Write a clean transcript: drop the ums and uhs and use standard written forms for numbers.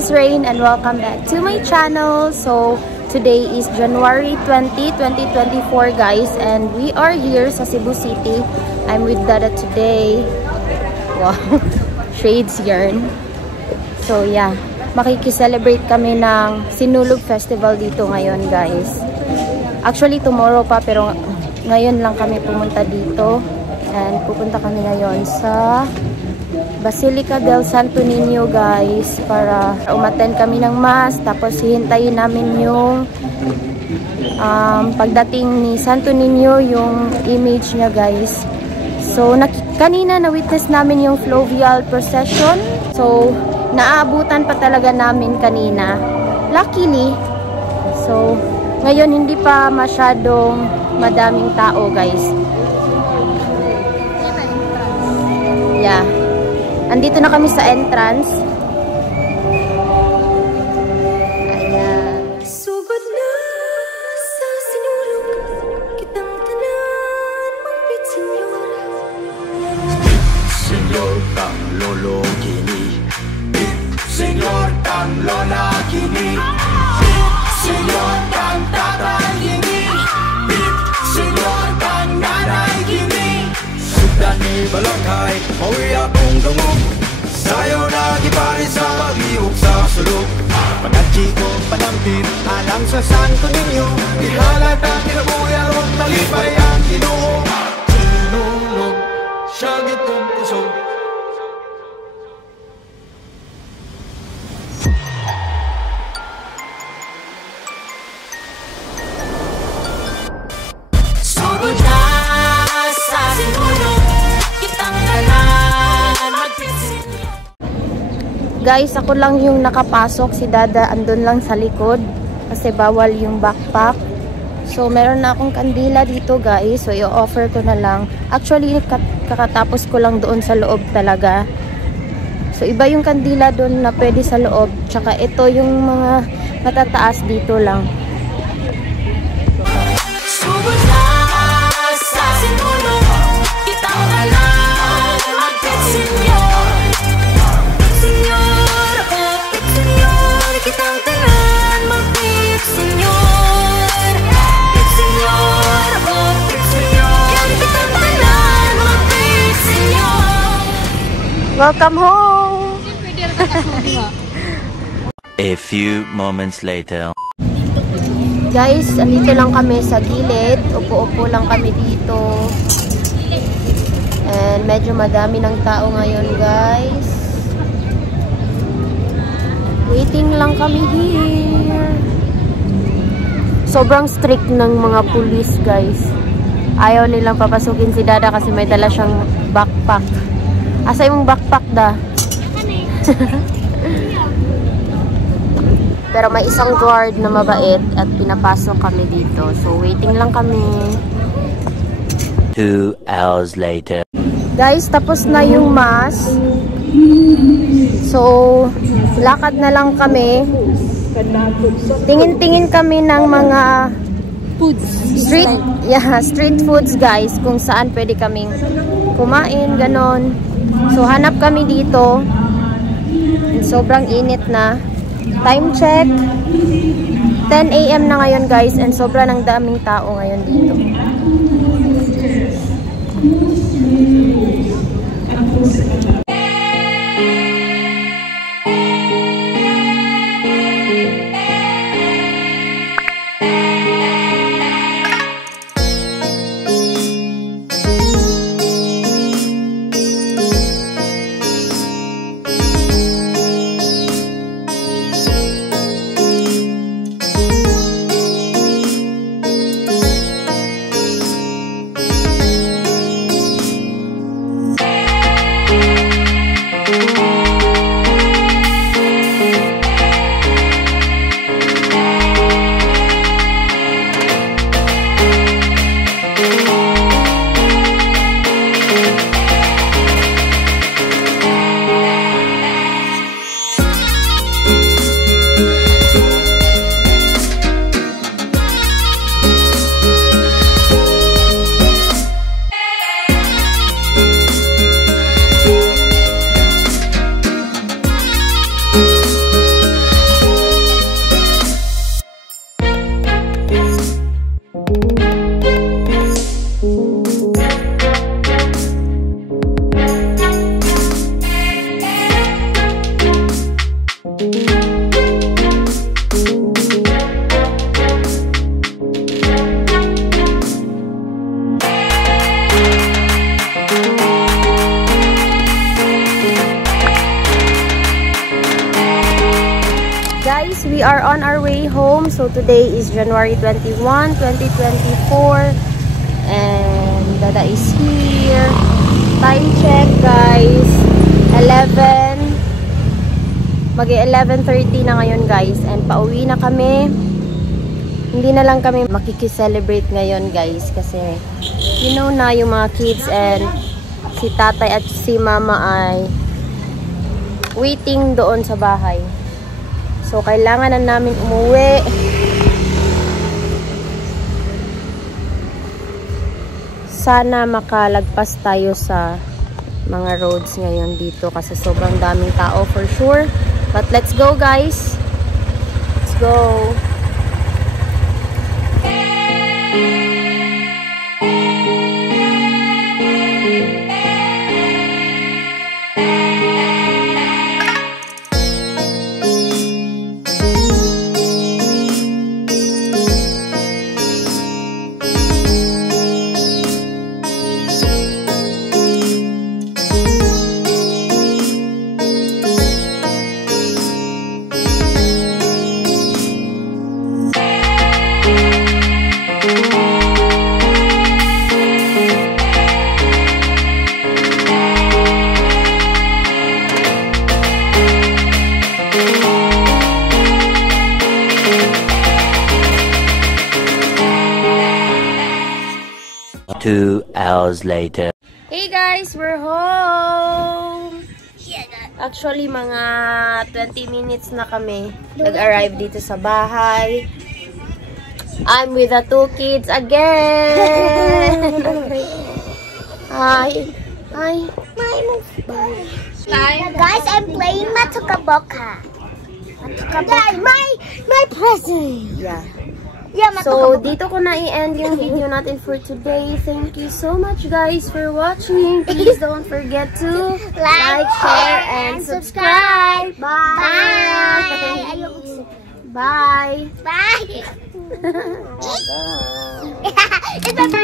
is Rain and welcome back to my channel. So, today is January 20, 2024 guys, and we are here sa Cebu City. I'm with Dada today. Wow, shades yarn. So yeah, makikiselebrate kami ng Sinulog Festival dito ngayon guys. Actually tomorrow pa, pero ngayon lang kami pumunta dito. And pupunta kami ngayon sa Basilica del Santo Niño guys, para umattend kami ng mass, tapos hihintayin namin yung pagdating ni Santo Niño, yung image niya guys. So kanina na-witness namin yung fluvial procession, so naaabutan pa talaga namin kanina, luckily. So ngayon hindi pa masyadong madaming tao guys. Yeah. Andito na kami sa entrance. Ayan. Sugod na sa sinulog kitang tanan mapit senyor. Senyor kang lolo kini, senyor kang lola kini, senyor kang tatay kini, senyor kang nanay kini. Sugdan ni balakay, mauwi akong dungog. Sayo na gipari sa pag-iog sa sulog. Pagkatsi ko panampin, alang sa Santo Niño. Ihalata, kinabuya ron, talipay ang Ginoo. Sinulog, siya gitong kusog. Sugod na sa sinulog kitang tanan mapit senyor. Guys, ako lang yung nakapasok, si Dada andun lang sa likod kasi bawal yung backpack. So meron na akong kandila dito guys, so i-offer ko na lang. Actually kakatapos ko lang doon sa loob talaga. So iba yung kandila doon na pwede sa loob, tsaka ito yung mga matataas dito lang. Sugod na sa sinulog kitang tanan mapit senyor. Senyor, mapit senyor, kitang tanan mapit senyor. Senyor, mapit senyor, kitang tanan mapit senyor. Welcome home! A few moments later. Guys, andito lang kami sa gilid. Upo-upo lang kami dito. And medyo madami ng tao ngayon guys. Waiting lang kami here. Sobrang strict ng mga pulis guys. Ayaw nilang papasukin si Dada kasi may dala siyang backpack. Asa yung backpack da? Pero may isang guard na mabait at pinapasok kami dito. So waiting lang kami. 2 hours later. Guys, tapos na yung mass. So, lakad na lang kami. Tingin-tingin kami ng mga street foods guys, kung saan pwede kaming kumain, ganon. So, hanap kami dito. Sobrang init na. Time check. 10 AM na ngayon guys, and sobrang ng daming tao ngayon dito. Guys, we are on our way home. So today is January 21, 2024. And Dada is here. Time check, guys. 11:30 na ngayon, guys. And pauwi na kami. Hindi na lang kami makikiselebrate ngayon, guys. Kasi, you know na yung mga kids and si tatay at si mama ay waiting doon sa bahay. So, kailangan na namin umuwi. Sana makalagpas tayo sa mga roads ngayon dito kasi sobrang daming tao for sure. But let's go, guys. Let's go. Two hours later. Hey guys, we're home! Actually, mga 20 minutes na kami nag-arrive dito sa bahay. I'm with the two kids again! Hi! Hi! Guys, I'm playing Matukaboka. My present. Yeah. Yeah, So, dito ko na i-end yung video natin for today. Thank you so much, guys, for watching. Please don't forget to like, share, and subscribe. Bye! Bye. Bye! Bye. It's my